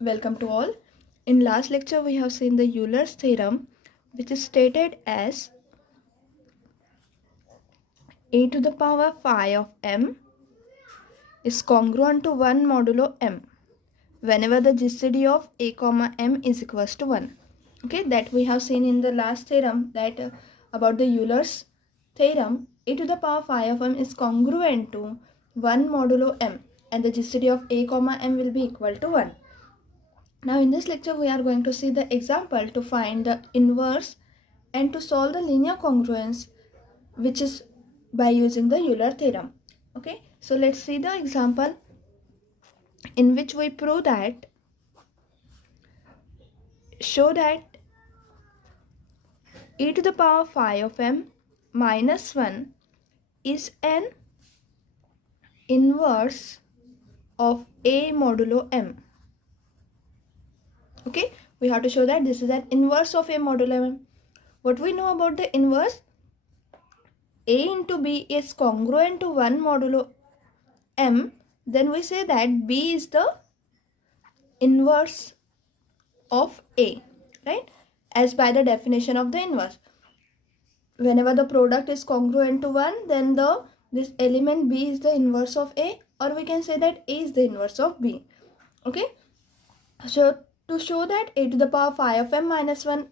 Welcome to all. In last lecture we have seen the Euler's theorem, which is stated as a to the power phi of m is congruent to 1 modulo m whenever the GCD of a comma m is equals to 1. Okay, that we have seen in the last theorem, that about the Euler's theorem, a to the power phi of m is congruent to 1 modulo m and the GCD of a comma m will be equal to 1. Now in this lecture we are going to see the example to find the inverse and to solve the linear congruence, which is by using the Euler theorem. Okay, so let's see the example in which we prove that, show that e to the power phi of m minus 1 is an inverse of a modulo m. Okay, we have to show that this is an inverse of a modulo m. What we know about the inverse? A into B is congruent to 1 modulo m, then we say that B is the inverse of A, right? As by the definition of the inverse. Whenever the product is congruent to 1, then this element B is the inverse of A, or we can say that A is the inverse of B. Okay, so to show that a to the power phi of m minus 1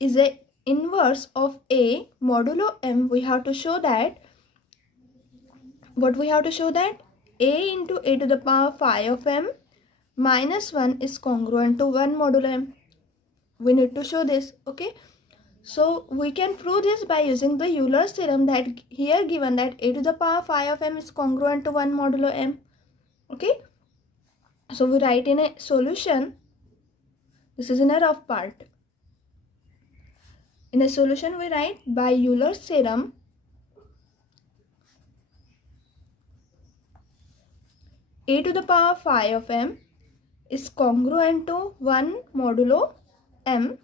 is a inverse of a modulo m, we have to show that, what we have to show, that a into a to the power phi of m minus 1 is congruent to 1 modulo m. We need to show this. Okay, so we can prove this by using the Euler's theorem, that here given that a to the power phi of m is congruent to 1 modulo m. Okay, so we write in a solution. This is in a rough part. In a solution we write, by Euler's theorem, a to the power phi of m is congruent to 1 modulo m,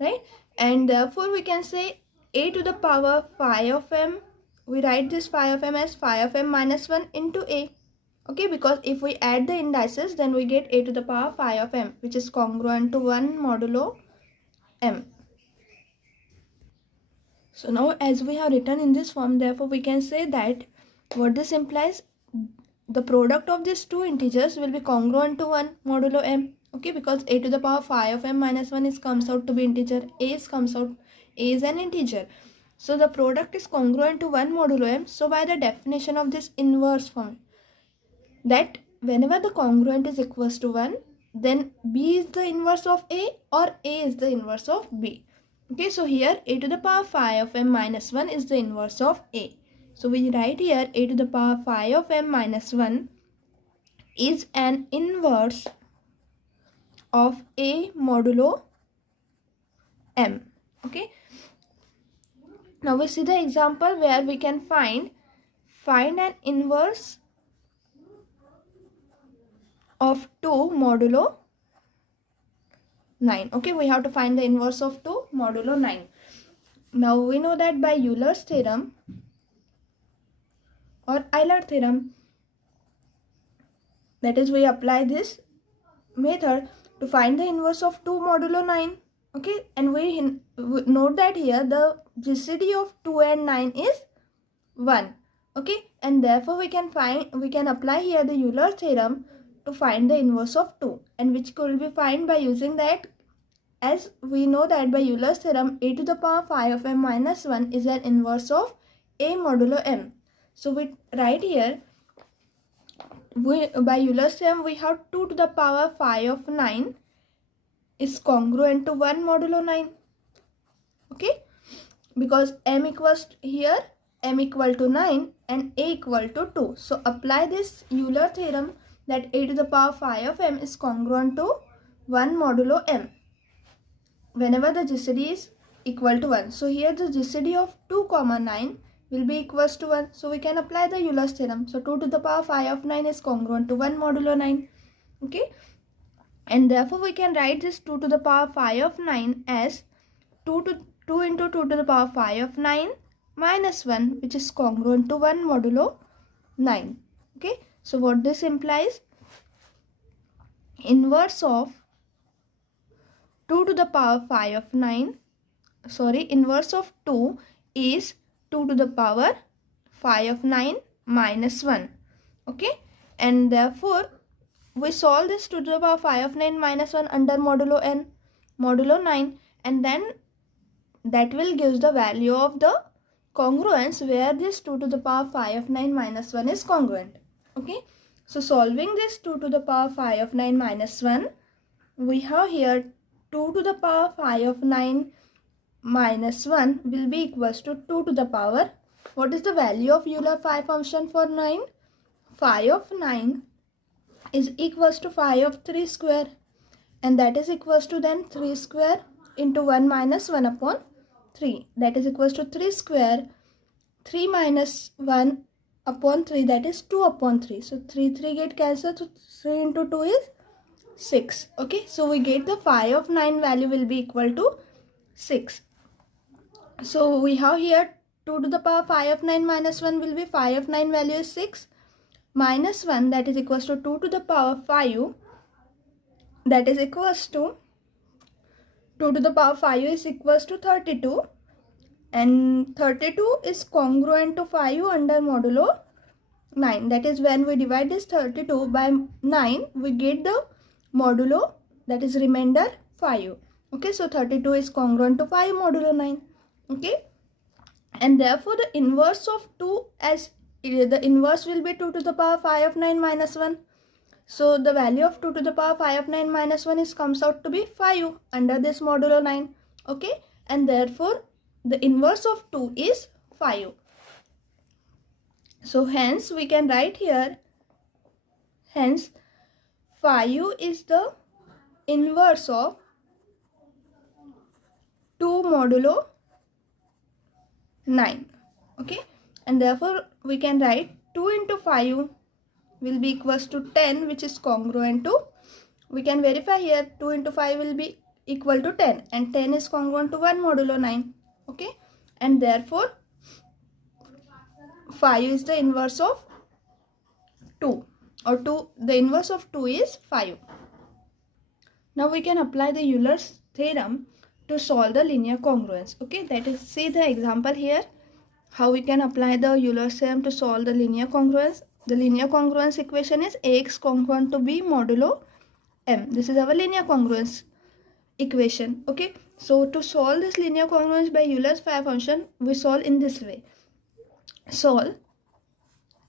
right? And therefore we can say a to the power phi of m, we write this phi of m as phi of m minus 1 into a. Okay, because if we add the indices, then we get a to the power phi of m, which is congruent to 1 modulo m. So now as we have written in this form, therefore we can say that what this implies, the product of these two integers will be congruent to 1 modulo m. Okay, because a to the power phi of m minus 1 comes out to be integer, a is an integer. So the product is congruent to 1 modulo m. So by the definition of this inverse form, that whenever the congruent is equals to 1, then b is the inverse of a, or a is the inverse of b. Okay, so here a to the power phi of m minus 1 is the inverse of a. So we write here a to the power phi of m minus 1 is an inverse of a modulo m. Okay, now we see the example where we can find an inverse of 2 modulo 9. Okay, we have to find the inverse of 2 modulo 9. Now we know that by Euler's theorem or Euler theorem, that is, we apply this method to find the inverse of 2 modulo 9. Okay, and we note that here the GCD of 2 and 9 is 1. Okay, and therefore we can apply here the Euler theorem to find the inverse of 2, and which could be found by using that, as we know that by Euler's theorem a to the power phi of m minus 1 is an inverse of a modulo m. So we write here, by Euler's theorem we have 2 to the power phi of 9 is congruent to 1 modulo 9. Okay, because m equals here, m equal to 9 and a equal to 2. So apply this Euler theorem, that a to the power phi of m is congruent to 1 modulo m whenever the GCD is equal to 1. So here the GCD of 2 comma 9 will be equals to 1. So we can apply the Euler's theorem. So 2 to the power phi of 9 is congruent to 1 modulo 9. Okay, and therefore we can write this 2 to the power phi of 9 as 2 into 2 to the power phi of 9 minus 1, which is congruent to 1 modulo 9. Okay, so what this implies, inverse of 2 to the power 5 of 9, inverse of 2 is 2 to the power 5 of 9 minus 1. Okay, and therefore we solve this 2 to the power 5 of 9 minus 1 under modulo n, modulo 9, and then that will give the value of the congruence where this 2 to the power 5 of 9 minus 1 is congruent. Okay, so solving this 2 to the power 5 of 9 minus 1, we have here 2 to the power 5 of 9 minus 1 will be equals to 2 to the power. What is the value of Euler phi function for 9? Phi of 9 is equals to phi of 3 square, and that is equals to then 3 square into 1 minus 1 upon 3. That is equals to 3 square. 3 minus 1 upon 3, that is 2 upon 3. So 3 get cancelled. So 3 into 2 is 6. Okay, so we get the phi of 9 value will be equal to 6. So we have here 2 to the power 5 of 9 minus 1 will be phi of 9 value is 6 minus 1, that is equals to 2 to the power 5, that is equals to 2 to the power 5 is equals to 32, and 32 is congruent to 5 under modulo 9. That is when we divide this 32 by 9, we get the modulo, that is remainder 5. Okay, so 32 is congruent to 5 modulo 9. Okay, and therefore the inverse of 2, as the inverse will be 2 to the power 5 of 9 minus 1. So the value of 2 to the power 5 of 9 minus 1 is comes out to be 5 under this modulo 9. Okay, and therefore the inverse of 2 is 5. So hence we can write here, hence 5 is the inverse of 2 modulo 9. Okay, and therefore we can write 2 into 5 will be equals to 10, which is congruent to, we can verify here 2 into 5 will be equal to 10, and 10 is congruent to 1 modulo 9. Okay, and therefore 5 is the inverse of 2, or 2, the inverse of 2 is 5. Now we can apply the Euler's theorem to solve the linear congruence. Okay, that is, see the example here, how we can apply the Euler's theorem to solve the linear congruence. The linear congruence equation is Ax congruent to B modulo M. This is our linear congruence equation. Okay, so to solve this linear congruence by Euler's phi function, we solve in this way. Solve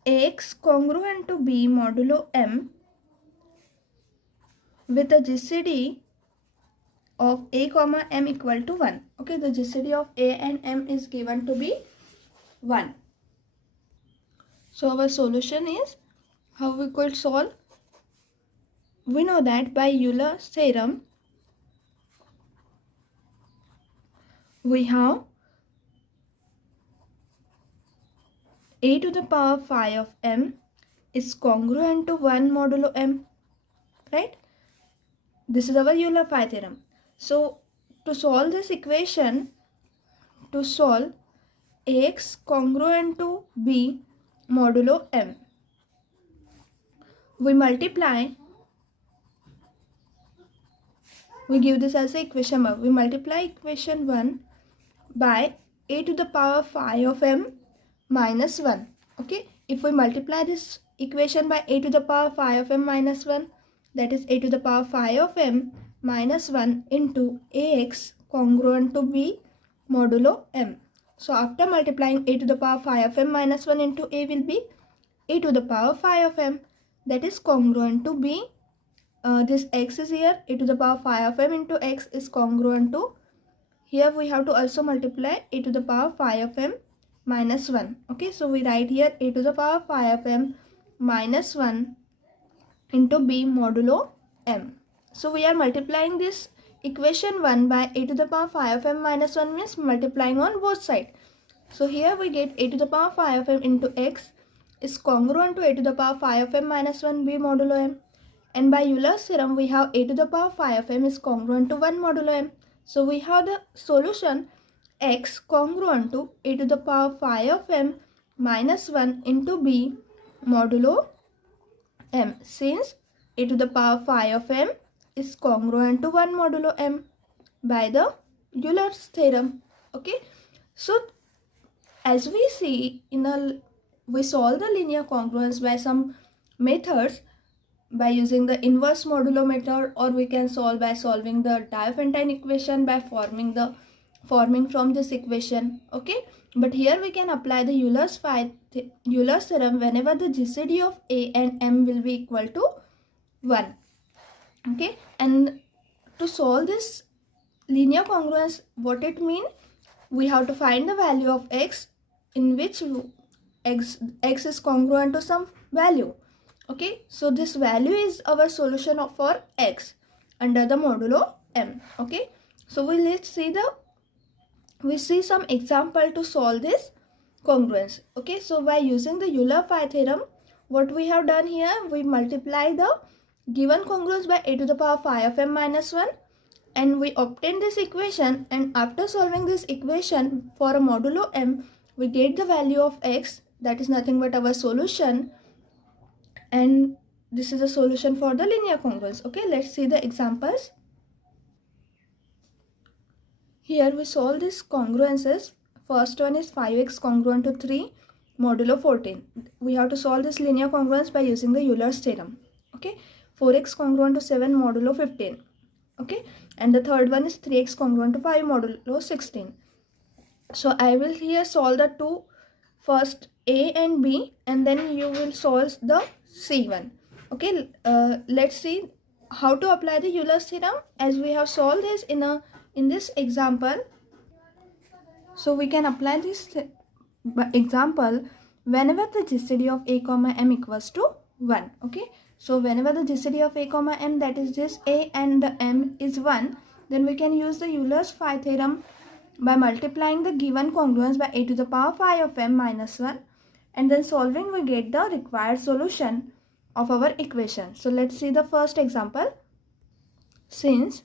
Ax congruent to B modulo M with a GCD of A comma M equal to 1. Okay, the GCD of A and M is given to be 1. So our solution is, how we could solve? We know that by Euler's theorem, we have A to the power phi of M is congruent to 1 modulo M, right? This is our Euler phi theorem. So to solve this equation, to solve Ax congruent to B modulo M, we multiply, we give this as a equation 1. We multiply equation 1 by A to the power phi of M minus 1. Okay, if we multiply this equation by A to the power phi of M minus 1, that is A to the power phi of M minus 1 into Ax congruent to B modulo M. So after multiplying A to the power phi of M minus 1 into A will be A to the power phi of M, that is congruent to B. This x is here, A to the power phi of M into x is congruent to, here we have to also multiply A to the power phi of M minus 1. Okay, so we write here A to the power phi of M minus 1 into B modulo M. So we are multiplying this equation 1 by A to the power phi of M minus 1 means multiplying on both sides. So here we get A to the power phi of M into x is congruent to A to the power phi of M minus 1 B modulo M. And by Euler's theorem, we have A to the power phi of M is congruent to 1 modulo M. So we have the solution x congruent to A to the power phi of M minus 1 into B modulo M, since a to the power phi of m is congruent to 1 modulo m by the Euler's theorem. Okay, so as we see we solve the linear congruence by some methods, by using the inverse modulo method, or we can solve by solving the Diophantine equation by forming from this equation. Okay, but here we can apply the Euler's theorem whenever the GCD of A and M will be equal to 1. Okay, and to solve this linear congruence, what it means, we have to find the value of x in which x is congruent to some value. Okay, so this value is our solution for x under the modulo m. Okay, so we see some example to solve this congruence. Okay, so by using the Euler-Phi theorem, what we have done here, we multiply the given congruence by a to the power phi of m minus 1, and we obtain this equation, and after solving this equation for a modulo m, we get the value of x, that is nothing but our solution, and this is a solution for the linear congruence. Okay, let's see the examples. Here we solve these congruences. First one is 5x congruent to 3 modulo 14. We have to solve this linear congruence by using the Euler's theorem. Okay, 4x congruent to 7 modulo 15. Okay, and the third one is 3x congruent to 5 modulo 16. So I will here solve the two, first A and B, and then you will solve the C one. Okay, let's see how to apply the Euler's theorem as we have solved this in this example. So we can apply this example whenever the GCD of A comma M equals to 1. Okay, so whenever the GCD of A comma M, that is this A and the M, is 1, then we can use the Euler's phi theorem by multiplying the given congruence by a to the power phi of m minus 1, and then solving we get the required solution of our equation. So let's see the first example. Since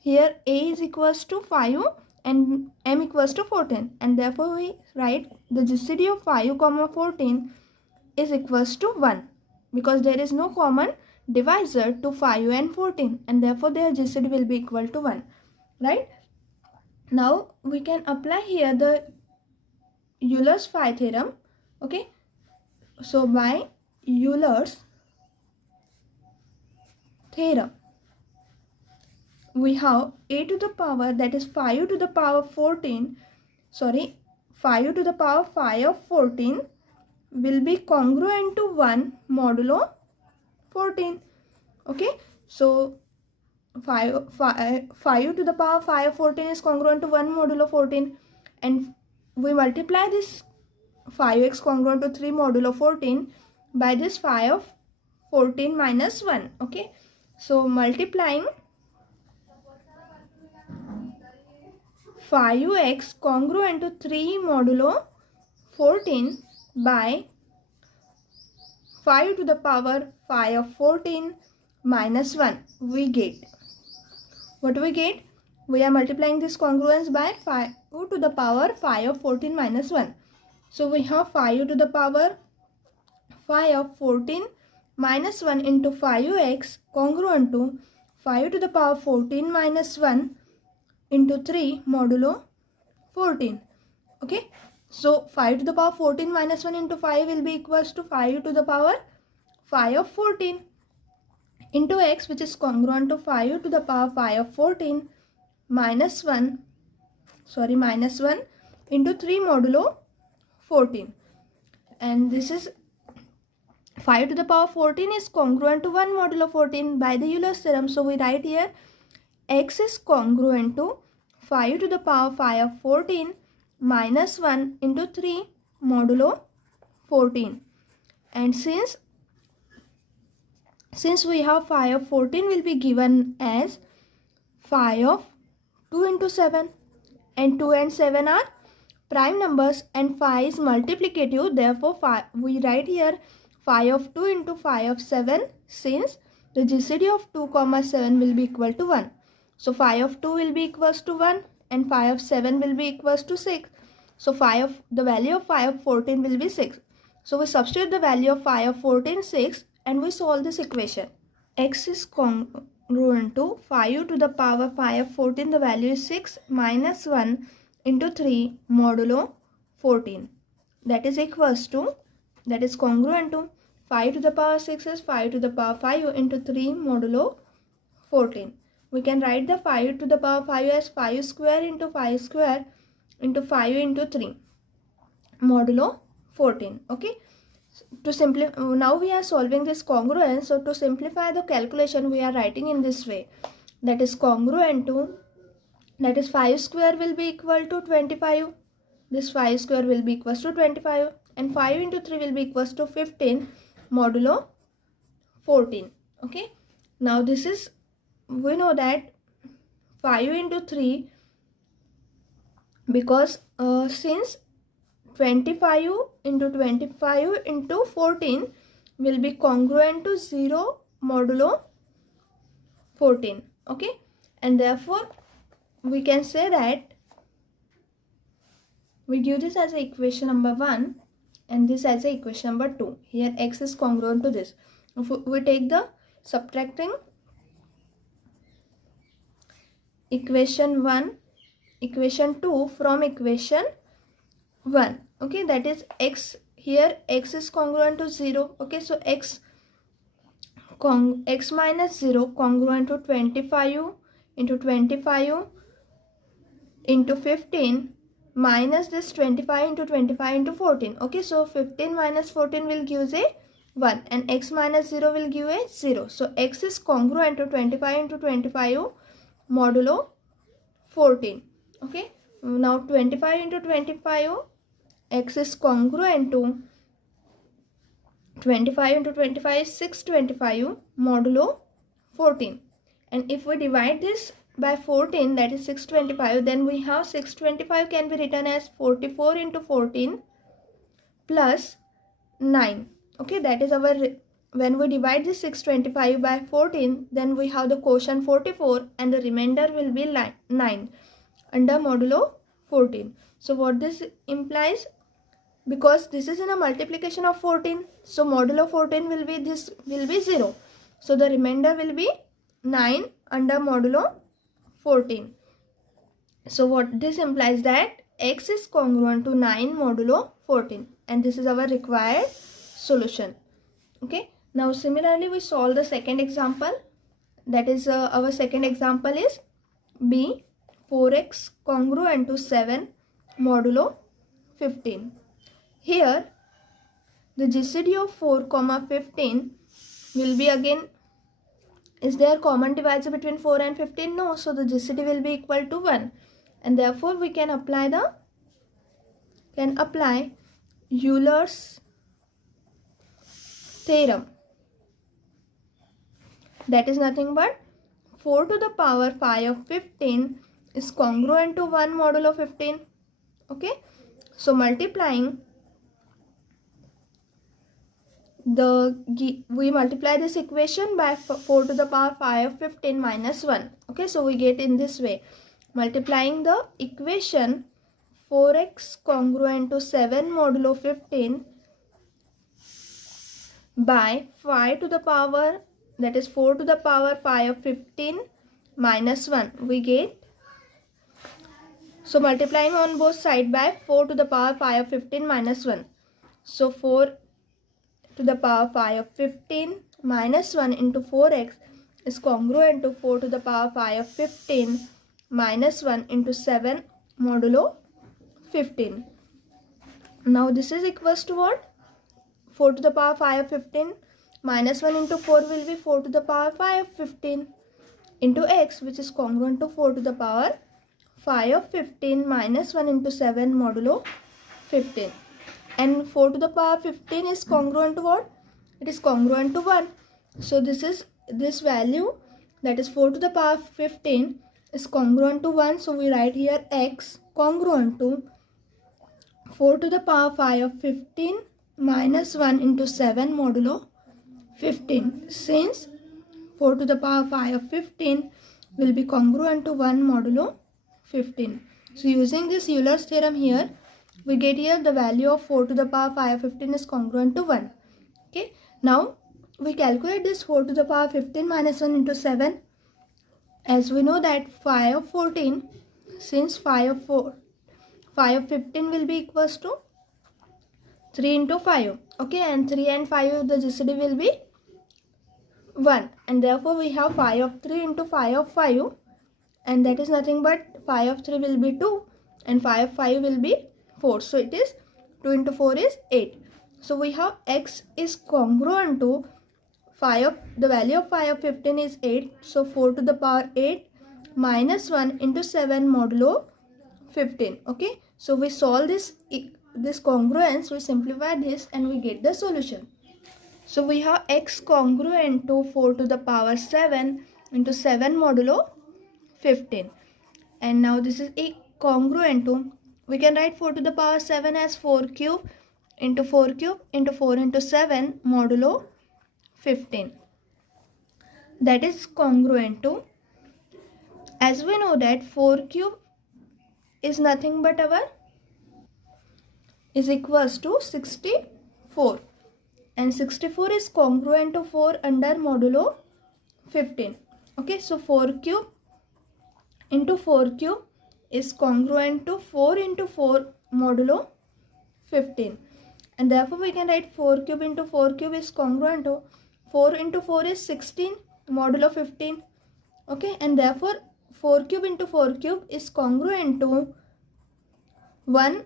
here A is equals to 5 and M equals to 14, and therefore we write the GCD of 5 comma 14 is equals to 1, because there is no common divisor to 5 and 14, and therefore their GCD will be equal to 1, right? Now we can apply here the Euler's phi theorem. Okay, so by Euler's theorem, we have a to the power, that is 5 to the power 14, 5 to the power phi of 14 will be congruent to 1 modulo 14. Okay, so 5 to the power phi of 14 is congruent to 1 modulo 14, and we multiply this 5x congruent to 3 modulo 14 by this phi of 14 minus 1. Okay, so multiplying 5x congruent to 3 modulo 14 by 5 to the power phi of 14 minus 1, we get, what we get? We are multiplying this congruence by 5 to the power phi of 14 minus 1. So we have 5 to the power phi of 14 minus 1 into 5x congruent to 5 to the power 14 minus 1 into 3 modulo 14. Okay, so 5 to the power 14 minus 1 into 5 will be equals to 5 to the power phi of 14 into x, which is congruent to 5 to the power phi of 14 minus 1 into 3 modulo 14, and this is 5 to the power 14 is congruent to 1 modulo 14 by the Euler's theorem. So we write here x is congruent to 5 to the power phi of 14 minus 1 into 3 modulo 14, and since we have phi of 14 will be given as phi of 2 into 7, and 2 and 7 are prime numbers and phi is multiplicative, therefore we write here phi of 2 into phi of 7, since the GCD of 2 comma 7 will be equal to 1. So phi of 2 will be equals to 1 and phi of 7 will be equals to 6. So the value of phi of 14 will be 6. So we substitute the value of phi of 14 6, and we solve this equation. X is congruent to 5 to the power 5 of 14. The value is 6 minus 1 into 3 modulo 14. That is equals to, that is congruent to 5 to the power 6 is 5 to the power 5 into 3 modulo 14. We can write the 5 to the power 5 as 5 square into 5 square into 5 into 3 modulo 14. Okay. To simplify, now we are solving this congruence. So to simplify the calculation, we are writing in this way. That is congruent to, that is 5 square will be equal to 25. This 5 square will be equals to 25. And 5 into 3 will be equals to 15 modulo 14. Okay. Now this is, we know that 5 into 3, because since 25 into 25 into 14 will be congruent to 0 modulo 14. Okay. And therefore we can say that we give this as a equation number 1 and this as a equation number 2. Here x is congruent to this. If we take the subtracting equation 1, equation 2 from equation 1. Okay, that is x, here x is congruent to 0. Okay, so x minus 0 congruent to 25 into 25 into 15 minus this 25 into 25 into 14. Okay, so 15 minus 14 will give a 1 and x minus 0 will give a 0. So x is congruent to 25 into 25 modulo 14. Okay, now 25 into 25, x is congruent to 25 into 25 is 625 modulo 14. And if we divide this by 14, that is 625, then we have 625 can be written as 44 into 14 plus 9. Okay, that is our, when we divide this 625 by 14, then we have the quotient 44 and the remainder will be 9 under modulo 14. So what this implies, because this is in a multiplication of 14, so modulo 14 will be, this will be 0. So the remainder will be 9 under modulo 14. So what this implies, that x is congruent to 9 modulo 14, and this is our required solution. Okay. Now similarly we solve the second example. That is our second example is b 4x congruent to 7 modulo 15. Here the GCD of 4 comma 15 will be, again, is there common divisor between 4 and 15? No. So the GCD will be equal to 1, and therefore we can apply Euler's theorem. That is nothing but 4 to the power 5 of 15 is congruent to 1 modulo 15. Okay. So multiplying we multiply this equation by 4 to the power 5 of 15 minus 1. Okay, so we get in this way, multiplying the equation 4x congruent to 7 modulo 15 by 5 to the power, that is 4 to the power 5 of 15 minus 1, we get, so multiplying on both sides by 4 to the power 5 of 15 minus 1. So 4 to the power 5 of 15 minus 1 into 4x is congruent to 4 to the power 5 of 15 minus 1 into 7 modulo 15. Now this is equals to what? 4 to the power 5 of 15 minus 1 into 4 will be 4 to the power 5 of 15 into x, which is congruent to 4 to the power 5 of 15 minus 1 into 7 modulo 15. And 4 to the power 15 is congruent to what? It is congruent to 1. So this value, that is 4 to the power 15, is congruent to 1. So we write here x congruent to 4 to the power 5 of 15 minus 1 into 7 modulo 15. Since 4 to the power 5 of 15 will be congruent to 1 modulo 15. So using this Euler's theorem here, we get here the value of 4 to the power 5 of 15 is congruent to 1. Okay. Now we calculate this 4 to the power 15 minus 1 into 7. As we know that phi of 14, since phi of 15 will be equals to 3 into 5. Okay, and 3 and 5, the GCD will be 1. And therefore we have phi of 3 into phi of 5. And that is nothing but phi of 3 will be 2 and phi of 5 will be 4. So it is 2 into 4 is 8. So we have x is congruent to the value of phi of 15 is 8. So 4 to the power 8 minus 1 into 7 modulo 15. Okay. So we solve this congruence, we simplify this and we get the solution. So we have x congruent to 4 to the power 7 into 7 modulo 15. And now this is congruent to, we can write 4 to the power 7 as 4 cube into 4 cube into 4 into 7 modulo 15. That is congruent to, as we know that 4 cube is nothing but is equals to 64. And 64 is congruent to 4 under modulo 15. Okay, so 4 cube into 4 cube is congruent to 4 into 4 modulo 15. And therefore we can write 4 cube into 4 cube is congruent to 4 into 4 is 16 modulo 15. Okay, and therefore 4 cube into 4 cube is congruent to 1,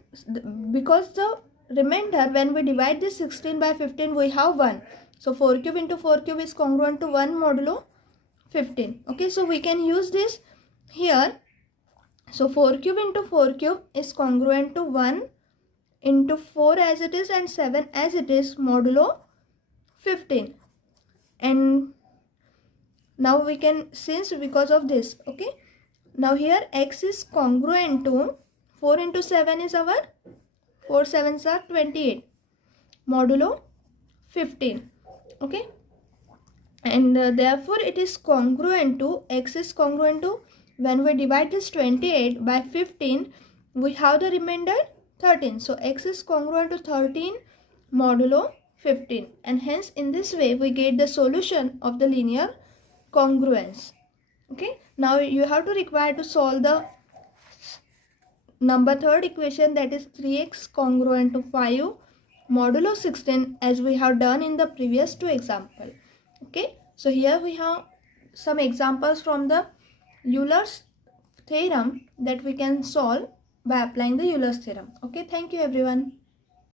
because the remainder when we divide this 16 by 15 we have 1. So 4 cube into 4 cube is congruent to 1 modulo 15. Okay, so we can use this here. So 4 cube into 4 cube is congruent to 1 into 4 as it is and 7 as it is modulo 15. And now we can, since because of this, okay, now here x is congruent to 4 into 7 is our 4 7s are 28 modulo 15. Okay, and therefore it is congruent to, x is congruent to, when we divide this 28 by 15 we have the remainder 13. So x is congruent to 13 modulo 15, and hence in this way we get the solution of the linear congruence. Okay, now you have to require to solve the number third equation, that is 3x congruent to 5 modulo 16, as we have done in the previous two example. Okay, so here we have some examples from the Euler's theorem that we can solve by applying the Euler's theorem. Okay, thank you everyone.